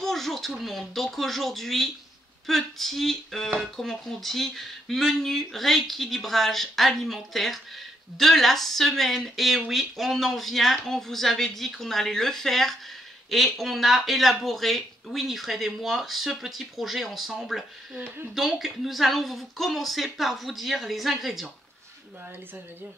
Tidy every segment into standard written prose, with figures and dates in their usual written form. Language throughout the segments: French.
Bonjour tout le monde. Donc aujourd'hui, petit, comment qu'on dit, menu rééquilibrage alimentaire de la semaine. Et oui, on en vient, on vous avait dit qu'on allait le faire et on a élaboré, Winifred et moi, ce petit projet ensemble. Donc nous allons commencer par vous dire les ingrédients. Les ingrédients.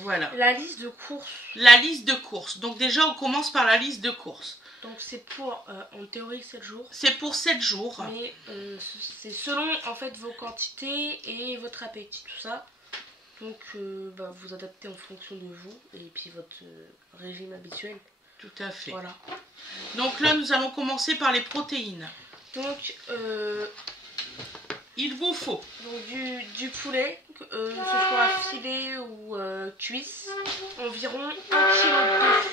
Voilà. La liste de courses. La liste de courses. Donc déjà, on commence par la liste de courses. Donc c'est pour, en théorie, 7 jours. C'est pour 7 jours. Mais c'est selon, en fait, vos quantités et votre appétit, tout ça. Donc vous adaptez en fonction de vous et puis votre régime habituel. Tout à fait. Voilà. Donc là, nous allons commencer par les protéines. Donc, il vous faut donc du poulet, que ce soit filet ou cuisse, environ 1 kg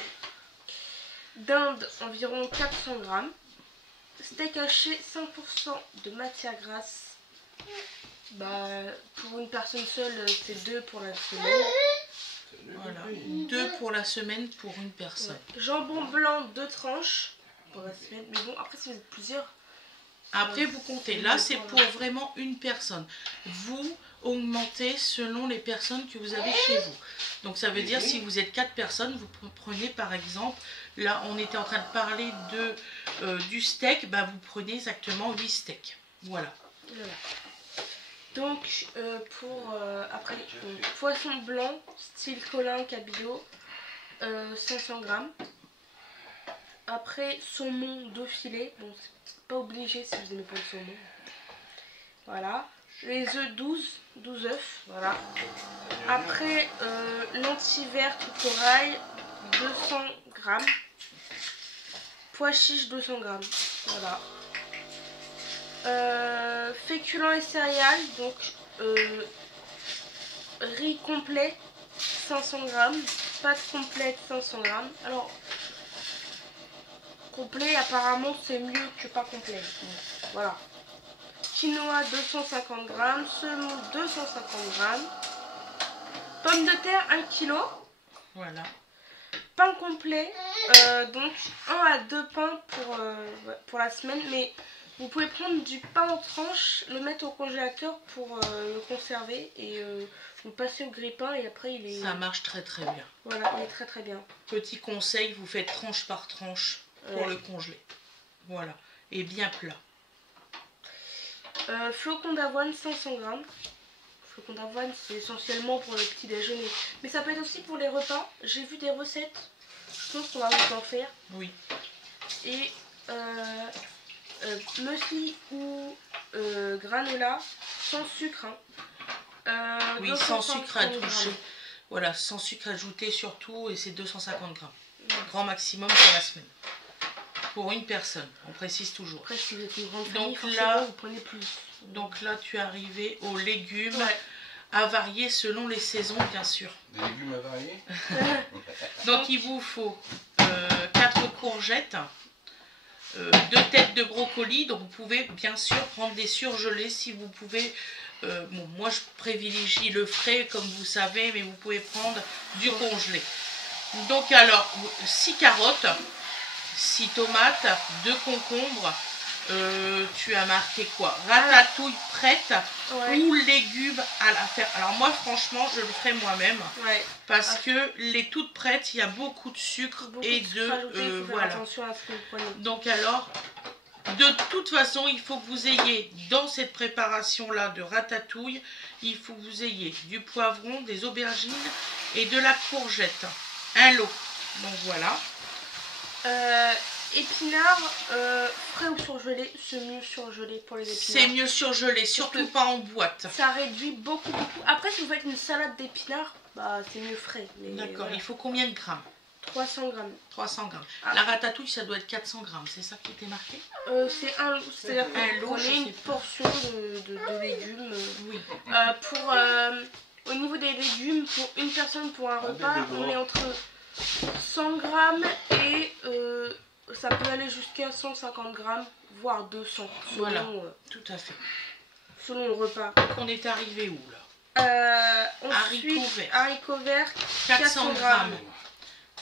d'Inde, environ 400 g. Steak haché, 5% de matière grasse. Pour une personne seule, c'est 2 pour la semaine. Voilà, 2 pour la semaine pour une personne. Ouais. Jambon blanc, 2 tranches pour la semaine. Mais bon, après si vous êtes plusieurs. Après vous comptez. Là c'est pour vraiment une personne. Vous augmentez selon les personnes que vous avez chez vous. Donc ça veut dire si vous êtes 4 personnes, vous prenez par exemple, là on était en train de parler du steak, vous prenez exactement 8 steaks. Voilà. Donc après poisson blanc style Colin Cabillaud, 500 g. Après saumon 2 filets, bon c'est pas obligé si vous n'aimez pas le saumon. Voilà. Les œufs 12 œufs, voilà. Après lentilles vertes ou corail 200 g. Pois chiches 200 g. Voilà. Féculents et céréales, donc riz complet 500 g, pâte complète 500 g. Alors complet apparemment c'est mieux que pas complet. Voilà. Quinoa 250 g, semoule 250 g, pommes de terre 1 kg. Voilà. Pain complet, donc 1 à 2 pains pour la semaine, mais vous pouvez prendre du pain en tranches, le mettre au congélateur pour le conserver et vous passez au grille-pain et après il est... Ça marche très bien. Voilà, il est très bien. Petit conseil, vous faites tranche par tranche pour le congeler. Voilà, et bien plat. Flocons d'avoine 500 g. Flocons d'avoine c'est essentiellement pour le petit déjeuner, mais ça peut être aussi pour les repas. J'ai vu des recettes, je pense qu'on va vous en faire. Oui. Et muesli ou granola sans sucre. Oui, sans sucre ajouté. Voilà, sans sucre ajouté surtout, et c'est 250 g. Grand maximum pour la semaine. Pour une personne, on précise toujours. Après, si vous êtes une grande famille, forcément, vous prenez plus. Donc là, tu es arrivé aux légumes à varier selon les saisons, bien sûr. Des légumes à varier. Donc il vous faut 4 courgettes, 2 têtes de brocoli. Donc vous pouvez bien sûr prendre des surgelés si vous pouvez. Bon, moi je privilégie le frais comme vous savez, mais vous pouvez prendre du congelé. Donc alors 6 carottes, 6 tomates, 2 concombres. Tu as marqué quoi? Ratatouille prête ou légumes à la faire. Alors moi franchement je le ferai moi-même parce que les toutes prêtes il y a beaucoup de sucre et de voilà. Attention à ce que vous prenez. Donc alors de toute façon il faut que vous ayez dans cette préparation là de ratatouille, il faut que vous ayez du poivron, des aubergines et de la courgette, un lot. Donc voilà. Épinards, frais ou surgelés, c'est mieux surgelé pour les épinards. C'est mieux surgelé, surtout pas en boîte. Ça réduit beaucoup. Après, si vous faites une salade d'épinards, c'est mieux frais. D'accord, voilà. il faut combien de grammes? 300 g. 300 g. La ratatouille, ça doit être 400 g, c'est ça qui était marqué? C'est un lot, c'est-à-dire que vous prenez une portion de légumes. Oui. Au niveau des légumes, pour une personne pour un repas, on est entre 100 g et ça peut aller jusqu'à 150 g, voire 200. Voilà, tout à fait. Selon le repas. Donc on est arrivé où là? Ensuite, haricots verts, 400 g.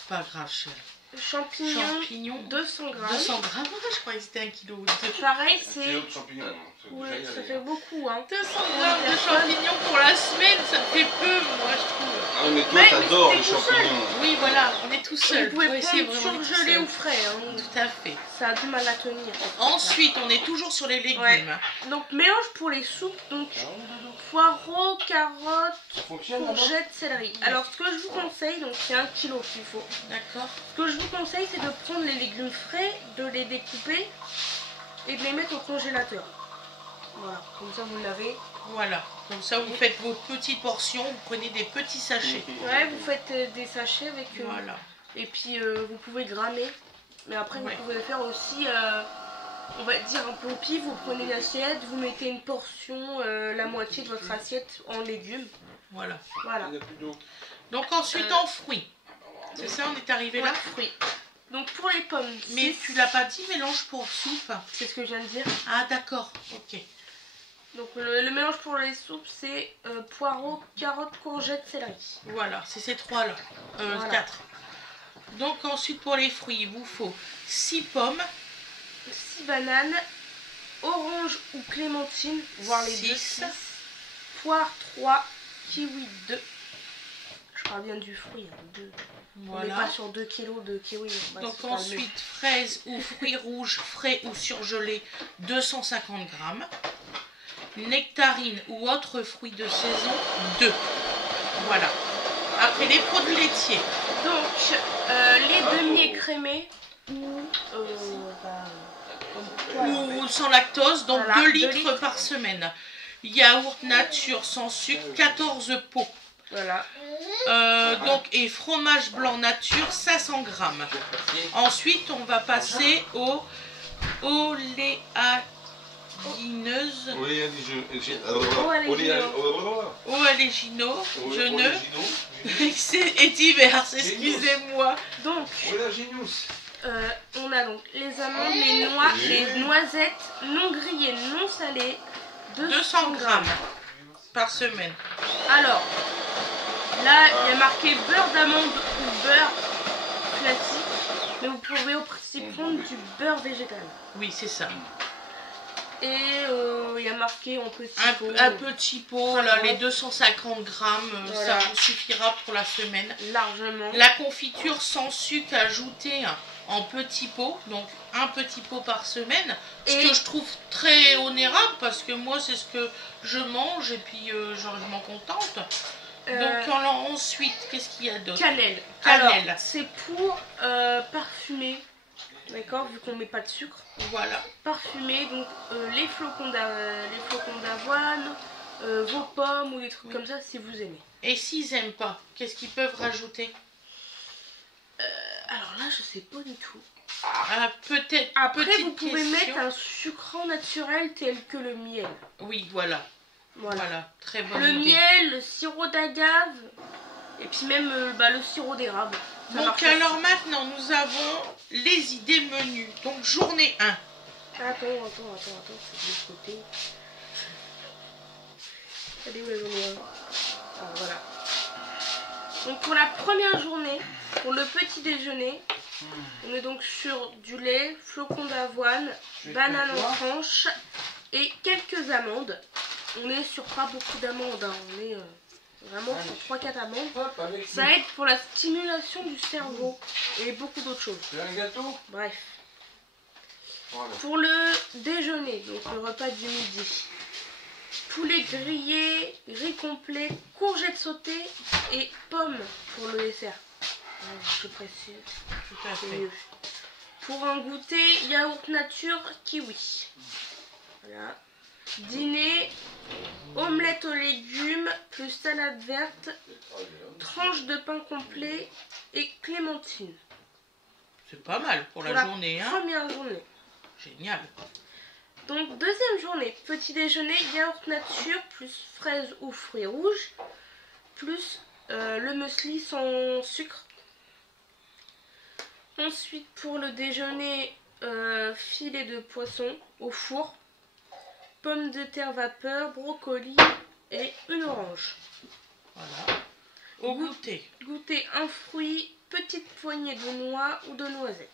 Pas grave, chérie. champignons 200 grammes. 200 grammes, je croyais que c'était 1 kilo. Pareil, Un c'est... kilo de champignons. Ouais, ça fait beaucoup, hein. 200 grammes de champignons pour la semaine, ça me fait peu, moi, je trouve. Ah mais toi, Ouais, t'adores mais les c'est tout champignons. Oui, voilà, on est tout seul. Vous pouvez Faut essayer prendre vraiment d'être tout surgelé seul. ou frais, hein. Tout à fait. Ça a du mal à tenir. Ensuite, on est toujours sur les légumes. Ouais. Donc mélange pour les soupes, donc poireaux, carottes, Ça fonctionne là-bas? courgettes, céleri. Alors ce que je vous conseille, donc c'est 1 kilo qu'il faut. D'accord. Ce que je vous conseille, c'est de prendre les légumes frais, de les découper et de les mettre au congélateur. Voilà, comme ça vous l'avez. Voilà. Comme ça, vous faites vos petites portions, vous prenez des petits sachets. Ouais, vous faites des sachets avec... Voilà. Et puis vous pouvez grammer. Mais après, Ouais. vous pouvez faire aussi... on va dire un peu au pif, vous prenez une assiette, vous mettez une portion, la moitié de votre assiette en légumes. Voilà. Voilà. Il y a plus d'eau. Donc ensuite, en fruits. C'est ça, on est arrivé là. Ouais, fruits. Donc pour les pommes, Mais tu l'as pas dit, mélange pour soupe. c'est ce que je viens de dire. Ah, d'accord. Ok. Donc le mélange pour les soupes, c'est poireaux, carottes, courgettes, céleri. Voilà, c'est ces trois-là. Voilà. 4. Donc ensuite, pour les fruits, il vous faut 6 pommes. 6 bananes, orange ou clémentine, voire les deux. 6. 6. Poire 3, kiwi 2. Je parle bien du fruit, hein, 2. On n'est Voilà. pas sur 2 kilos de kiwi. On va Donc se calmer. ensuite, fraises ou fruits rouges frais ou surgelés, 250 grammes. Nectarines ou autres fruits de saison, 2. Voilà. Après, les produits laitiers. Donc, les demi-écrémés ou... Ou sans lactose, donc Voilà, 2 2 litres litres. par semaine. Yaourt nature sans sucre, 14 pots. Voilà. Donc, et fromage blanc nature, 500 grammes. Ensuite, on va passer aux oléagineuses. Oléagineux, et diverses, excusez-moi. Donc, on a donc les amandes, les noix, les noisettes non grillées, non salées, 200 grammes par semaine. Alors, là, il y a marqué beurre d'amande ou beurre classique, mais vous pouvez aussi prendre du beurre végétal. Oui, c'est ça. Et il y a marqué en petit pot. Un petit pot, là, les 250 grammes, Voilà. ça vous suffira pour la semaine. Largement. La confiture sans sucre ajoutée en petit pot, donc un petit pot par semaine, ce Et- que je trouve très onérable parce que moi c'est ce que je mange et puis genre, je m'en contente. Donc alors, ensuite, qu'est-ce qu'il y a d'autre? Cannelle. Cannelle. Alors, c'est pour parfumer, d'accord, vu qu'on met pas de sucre. Voilà. Parfumer donc les flocons d'avoine, vos pommes ou des trucs Oui. comme ça si vous aimez. Et s'ils aiment pas, qu'est-ce qu'ils peuvent rajouter? Alors là, je sais pas du tout. Ah, peut-être. Après, petite vous pouvez question. mettre un sucrant naturel tel que le miel. Oui, voilà. Voilà. Voilà, très bonne Le idée. miel, le sirop d'agave et puis même le sirop d'érable. Ça Donc marche alors maintenant, nous avons les idées menus. Donc journée 1. aussi. Attends, c'est de l'autre côté. Elle est où la journée 1? Ah, voilà. Donc pour la première journée, pour le petit déjeuner, on est donc sur du lait, flocons d'avoine, banane en tranches et quelques amandes. On est sur pas beaucoup d'amandes, hein. On est vraiment sur 3-4 amandes. Hop, avec Ça aide pour la stimulation du cerveau et beaucoup d'autres choses. Tu veux un gâteau? Bref. Voilà. Pour le déjeuner, donc le repas du midi, poulet grillé, riz complet, courgettes sautées et pommes pour le dessert. Je précise, Tout à c'est fait. mieux. Pour un goûter, yaourt nature, kiwi. Voilà. Dîner, omelette aux légumes, plus salade verte, tranche de pain complet et clémentine. C'est pas mal pour Pour la journée, hein. première journée. Génial. Donc deuxième journée, petit déjeuner, yaourt nature, plus fraises ou fruits rouges, plus le muesli sans sucre. Ensuite pour le déjeuner, filet de poisson au four, pommes de terre vapeur, brocoli et une orange. Voilà. Au goûter. Goûter un fruit, petite poignée de noix ou de noisettes.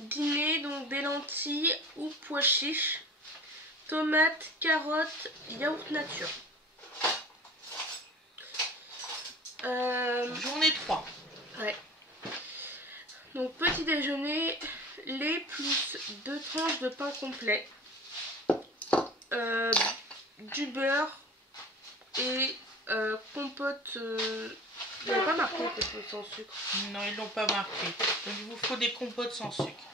Dîner, donc des lentilles ou pois chiches, tomates, carottes, yaourt nature. Journée 3. Ouais. Donc petit déjeuner, lait plus 2 tranches de pain complet, du beurre et compote. Il n'y a pas marqué compote sans sucre. Non, ils l'ont pas marqué. Donc il vous faut des compotes sans sucre.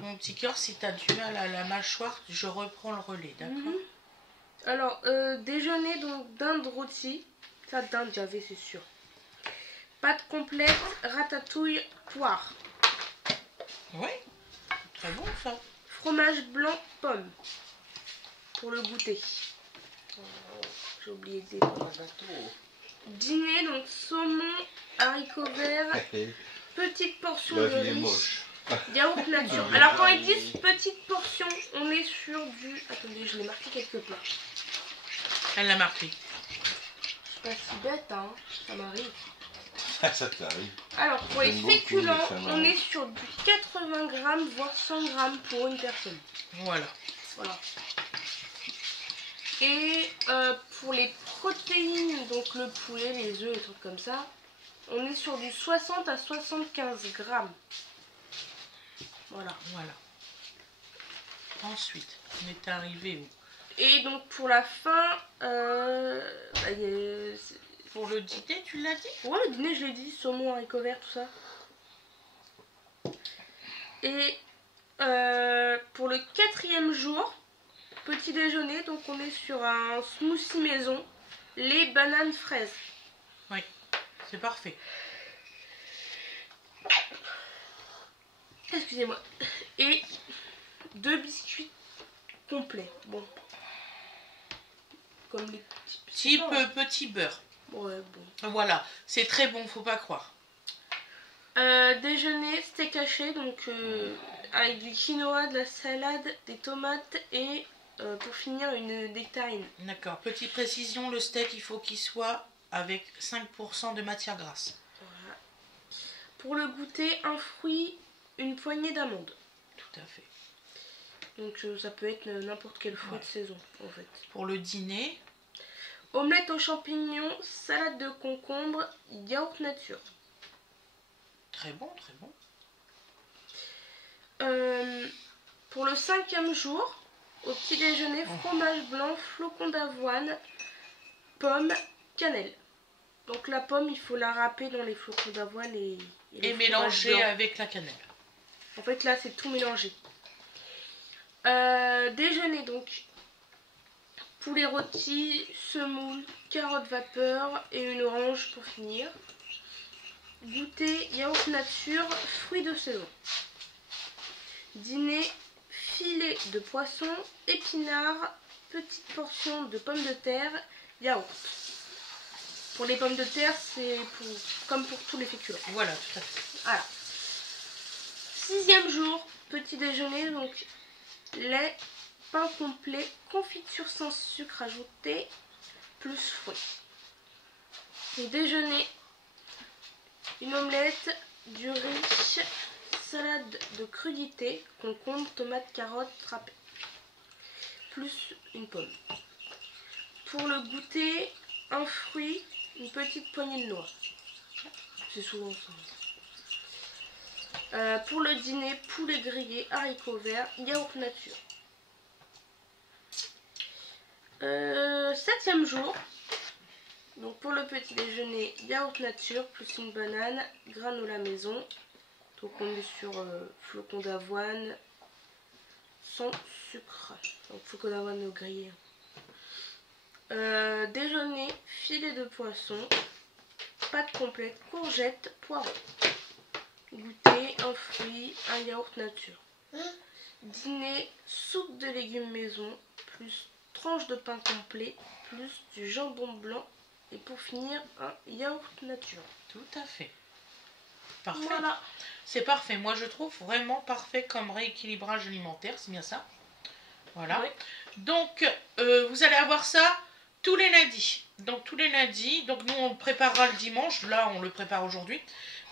Mon petit cœur, si tu as du mal à la mâchoire, je reprends le relais, d'accord? Alors, déjeuner, donc dinde rôtie. Ça, dinde, j'avais, c'est sûr. Pâte complète, ratatouille, poire. Oui, très bon ça. Fromage blanc, pomme. Pour le goûter. Oh, j'ai oublié des pommes. Dîner, donc saumon, haricots verts, petite portion de riz, yaourt nature. Alors quand ils disent petite portion, on est sur du... Attendez, je l'ai marqué quelque part. Elle l'a marqué. Je suis pas si bête, hein. Ça m'arrive. Ça t'arrive. Alors pour les J'aime beaucoup, féculents, ça m'arrive. on est sur du 80 grammes, voire 100 grammes pour une personne. Voilà. Voilà. Et pour les protéines, donc le poulet, les œufs, les trucs comme ça, on est sur du 60 à 75 grammes. Voilà. Voilà. Ensuite, on est arrivé où? Et donc pour la fin, Pour le dîner, tu l'as dit? ouais, le dîner, je l'ai dit, saumon, haricots verts, tout ça. Et pour le 4e jour, petit déjeuner, donc on est sur un smoothie maison, lait, bananes, fraises. Oui, c'est parfait. Excusez-moi. Et 2 biscuits complets. Bon. Comme les petits. Type petit beurre. Ouais, bon. Voilà, c'est très bon, faut pas croire. Déjeuner, steak haché, donc avec du quinoa, de la salade, des tomates et pour finir une nectarine. D'accord, petite précision, le steak, il faut qu'il soit avec 5% de matière grasse. Voilà. Pour le goûter, un fruit, une poignée d'amandes. Tout à fait. Donc ça peut être n'importe quel fruit de saison en fait. Pour le dîner, Omelette aux champignons, salade de concombre, yaourt nature. très bon, très bon. Pour le 5e jour, au petit déjeuner, fromage blanc, flocons d'avoine, pommes, cannelle. Donc la pomme, il faut la râper dans les flocons d'avoine et Et mélanger avec la cannelle. En fait là, c'est tout mélangé. Déjeuner donc. Poulet rôti, semoule, carottes vapeur et une orange pour finir. Goûter, yaourt nature, fruits de saison. Dîner, filet de poisson, épinards, petite portion de pommes de terre, yaourt. Pour les pommes de terre, c'est comme pour tous les féculents. Voilà, tout à fait. Voilà. 6e jour, petit déjeuner, donc lait, pain complet, confiture sans sucre ajouté, plus fruits. Au déjeuner, une omelette, du riz, salade de crudité, concombre, tomates, carottes râpées, plus une pomme. Pour le goûter, un fruit, une petite poignée de noix. C'est souvent ça. Pour le dîner, poulet grillé, haricots verts, yaourt nature. 7e jour, donc pour le petit déjeuner, yaourt nature plus une banane, granola maison. Donc on est sur flocons d'avoine sans sucre, donc flocons d'avoine grillés. Déjeuner, filet de poisson, pâte complète, courgettes, poireaux. Goûter, un fruit, un yaourt nature. Dîner, soupe de légumes maison, plus tranche de pain complet, plus du jambon blanc et pour finir un yaourt nature. Tout à fait. Parfait. Voilà. C'est parfait. Moi, je trouve vraiment parfait comme rééquilibrage alimentaire. C'est bien ça. Voilà. Oui. Donc, vous allez avoir ça tous les lundis. Donc tous les lundis, donc nous on le préparera le dimanche, là on le prépare aujourd'hui,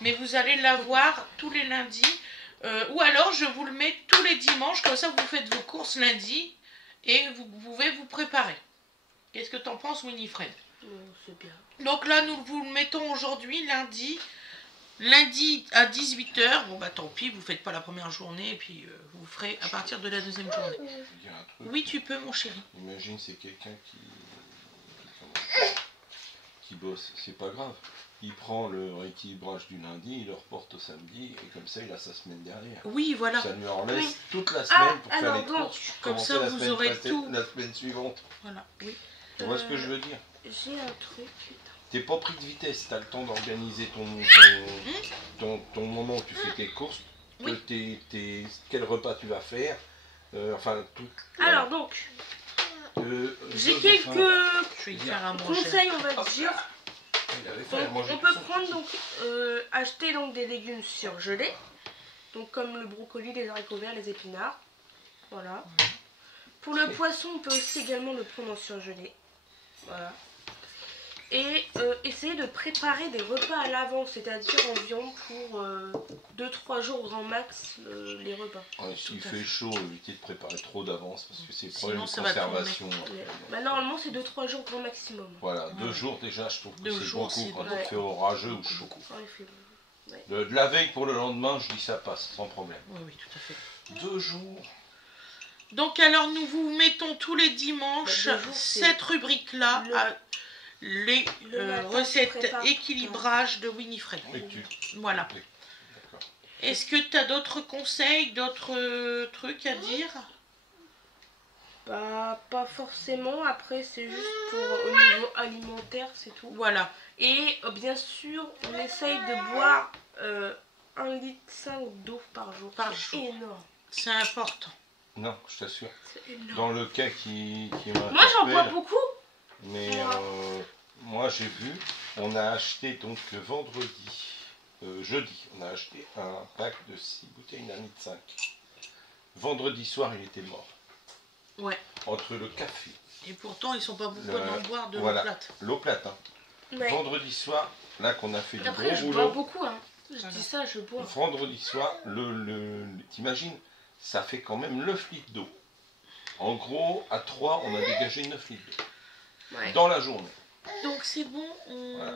mais vous allez l'avoir tous les lundis, ou alors je vous le mets tous les dimanches, comme ça vous faites vos courses lundi et vous pouvez vous préparer. Qu'est-ce que t'en penses, Winifred? C'est bien. Donc là nous vous le mettons aujourd'hui, lundi à 18 h. Bon bah tant pis, vous faites pas la première journée et puis vous ferez à partir de la deuxième journée. Je veux dire un truc. Oui, tu peux, mon chéri. Imagine, c'est quelqu'un qui bosse, c'est pas grave. Il prend le rééquilibrage du lundi, il le reporte au samedi, et comme ça, il a sa semaine derrière. Oui, voilà. Ça lui en laisse Oui. toute la semaine pour faire alors les donc, courses. comme commencer ça, la vous semaine aurez passée- tout. La semaine suivante. Voilà, oui. Tu vois ce que je veux dire? J'ai un truc, putain. T'es pas pris de vitesse, t'as le temps d'organiser ton moment où tu fais tes courses, Oui. quel repas tu vas faire, enfin tout. Alors donc, j'ai Joséphine, quelques Je vais y faire à manger. conseils, on va dire. il avait Donc, fait à manger on tout peut son prendre petit- donc acheter donc des légumes surgelés, donc comme le brocoli, les haricots verts, les épinards. Voilà. Pour le poisson, on peut aussi également le prendre en surgelé. Voilà. Et essayer de préparer des repas à l'avance, c'est-à-dire environ pour 2-3 jours grand max les repas. Ouais, s'il Tout à fait fait. chaud, éviter de préparer trop d'avance parce que c'est le Sinon, problème de ça va tourner. conservation. Bah, normalement, c'est 2-3 jours grand maximum. Voilà, Ouais. 2 jours déjà, je trouve que 2 c'est jours, beaucoup c'est quand vrai. il fait orageux ou chaud. En effet. De la veille pour le lendemain, je dis ça passe sans problème. Oui, oui, tout à fait. 2 jours. Donc alors, nous vous mettons tous les dimanches Bah, 2 jours, c'est cette rubrique-là, le- les le matin, recettes je prépare. équilibrage de Winifred. Et tu... Voilà. Oui, d'accord. Est-ce que tu as d'autres conseils, d'autres trucs à dire? Bah, pas forcément. Après, c'est juste pour au niveau alimentaire, c'est tout. Voilà. Et bien sûr, on essaye de boire 1,5 litre d'eau par jour. Par C'est jour. énorme. C'est important. Non, je t'assure. C'est énorme. Dans le cas qui Moi, j'en bois m'interpelle, beaucoup. mais moi j'ai vu, on a acheté donc jeudi, on a acheté un pack de 6 bouteilles d'1,5 litre. Vendredi soir, il était mort. Ouais. Entre le café, Et pourtant, ils sont pas beaucoup Le- à en boire de l'eau voilà. plate. l'eau plate, hein. Ouais. Vendredi soir, là qu'on a fait du Après, gros je bois boulot, beaucoup. Hein. Je Voilà. dis ça, je bois. vendredi soir, t'imagines, ça fait quand même 9 litres d'eau. En gros, à 3, on a dégagé 9 litres d'eau. Ouais. Dans la journée. Donc c'est bon, Voilà.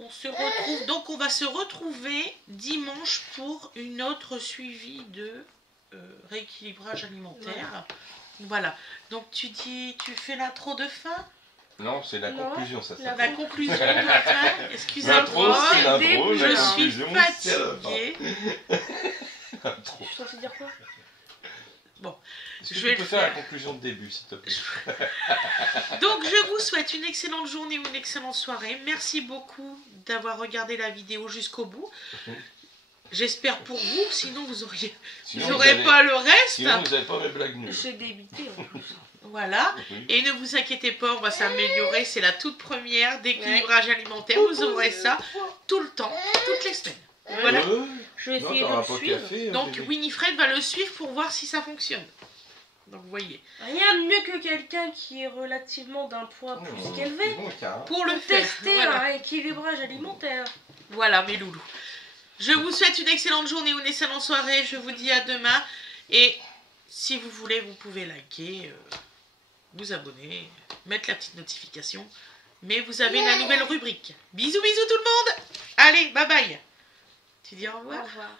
on se retrouve. Donc on va se retrouver dimanche pour une autre suivi de rééquilibrage alimentaire. Voilà. Donc tu fais l'intro de fin, Non, c'est la Non, conclusion, ça la s'appelle. la conclusion de la fin. Excusez-moi, L'intro, c'est l'intro, je la suis conclusion, c'est la fin. fatiguée. L'intro. Je suis censée dire quoi? Est-ce que Je tu vais peux le faire la faire. conclusion de début, s'il te plaît? Donc je vous souhaite une excellente journée ou une excellente soirée. Merci beaucoup d'avoir regardé la vidéo jusqu'au bout. J'espère pour vous, sinon vous Sinon, vous n'aurez avez- pas le reste. Sinon, vous n'avez pas mes blagues nulles. J'ai débité en plus. Voilà. Oui. Et ne vous inquiétez pas, on va s'améliorer. C'est la toute première d'équilibrage alimentaire. Vous aurez ça tout le temps, toutes les semaines. Voilà. Je vais Non, essayer de t'auras le pas suivre. café, Donc bébé. Winifred va le suivre pour voir si ça fonctionne. Donc vous voyez. Rien de mieux que quelqu'un qui est relativement d'un poids Oh, plus c'est qu'élevé bon, car, hein. Pour le pour faire. tester Voilà. un rééquilibrage alimentaire. Voilà mes loulous. Je vous souhaite une excellente journée ou une excellente soirée. Je vous dis à demain. Et si vous voulez, vous pouvez liker, vous abonner, mettre la petite notification. Mais vous avez la nouvelle rubrique. Bisous, bisous tout le monde. Allez, bye bye. Tu dis au Au revoir. revoir.